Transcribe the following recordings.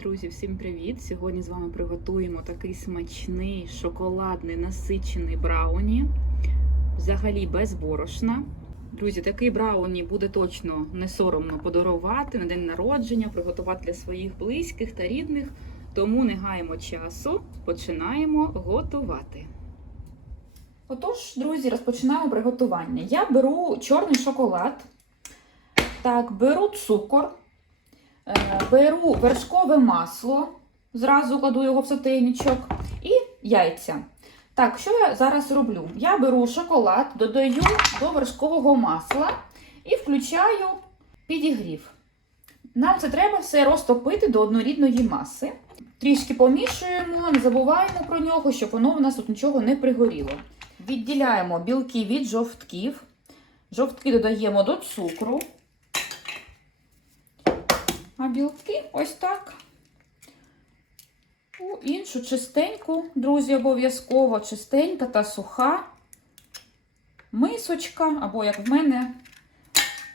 Друзі, всім привіт! Сьогодні з вами приготуємо такий смачний шоколадний насичений брауні, взагалі без борошна. Друзі, такий брауні буде точно не соромно подарувати на день народження, приготувати для своїх близьких та рідних. Тому не гаємо часу, починаємо готувати. Отож, друзі, розпочинаємо приготування. Я беру чорний шоколад, так, беру цукор. Е, Беру вершкове масло, зразу кладу його в сотейничок, і яйця. Так, що я зараз роблю? Я беру шоколад, додаю до вершкового масла і включаю підігрів. Нам це треба все розтопити до однорідної маси. Трішки помішуємо, не забуваємо про нього, щоб воно у нас тут нічого не пригоріло. Відділяємо білки від жовтків. Жовтки додаємо до цукру. Білки ось так. У іншу чистеньку, друзі, обов'язково чистенька та суха мисочка, або, як в мене,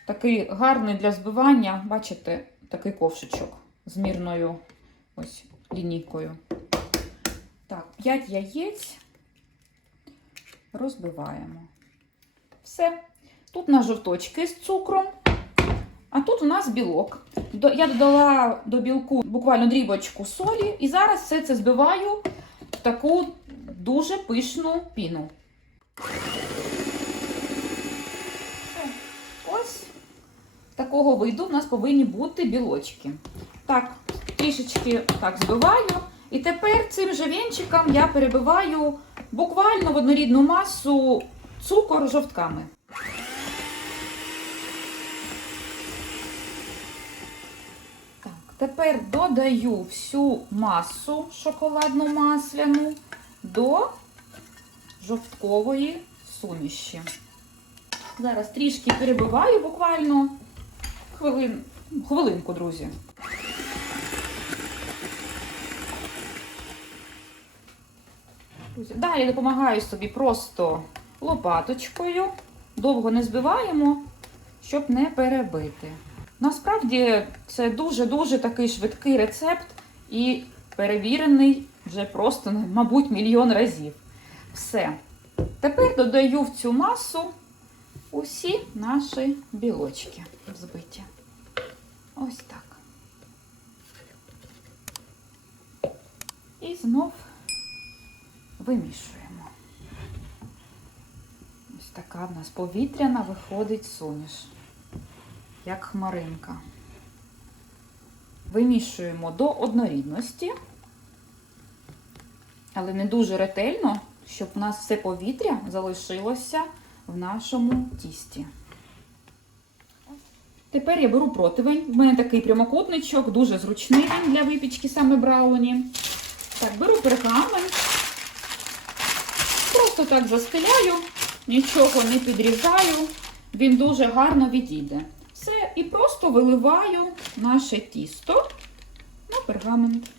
такий гарний для збивання, бачите, такий ковшичок з мірною ось лінійкою. Так, 5 яєць розбиваємо. Все. Тут на жовточки з цукром. А тут у нас білок. Я додала до білку буквально дрібочку солі, і зараз все це збиваю в таку дуже пишну піну. Ось такого виду в нас повинні бути білочки. Так, трішечки так збиваю. І тепер цим же вінчиком я перебиваю буквально в однорідну масу цукор жовтками. Тепер додаю всю масу шоколадну масляну до жовткової суміші. Зараз трішки перебиваю буквально хвилин, хвилинку, друзі. Далі допомагаю собі просто лопаточкою. Довго не збиваємо, щоб не перебити. Насправді це дуже-дуже такий швидкий рецепт і перевірений вже просто, мабуть, мільйон разів. Все. Тепер додаю в цю масу усі наші білочки взбиті. Ось так. І знов вимішуємо. Ось така в нас повітряна виходить суміш як хмаринка. Вимішуємо до однорідності, але не дуже ретельно, щоб у нас все повітря залишилося в нашому тісті. Тепер я беру противень. В мене такий прямокутничок, дуже зручний він для випічки саме брауні. Так, беру пергамент, просто так застеляю, нічого не підрізаю, він дуже гарно відійде. І просто виливаю наше тісто на пергамент.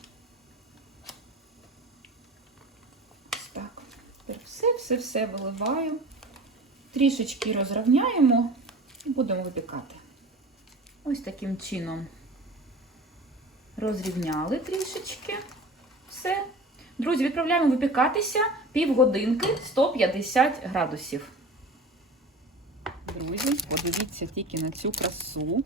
Ось так. Тепер все-все-все виливаю. Трішечки розрівняємо і будемо випікати. Ось таким чином розрівняли трішечки. Все. Друзі, відправляємо випікатися півгодинки 150 градусів. Друзі, подивіться тільки на цю красу.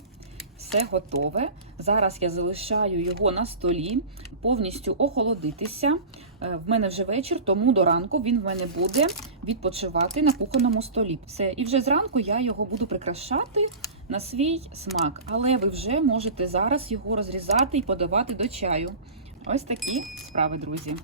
Все готове. Зараз я залишаю його на столі, повністю охолодитися. Е, В мене вже вечір, тому до ранку він в мене буде відпочивати на кухонному столі. Все, і вже зранку я його буду прикрашати на свій смак. Але ви вже можете зараз його розрізати і подавати до чаю. Ось такі справи, друзі.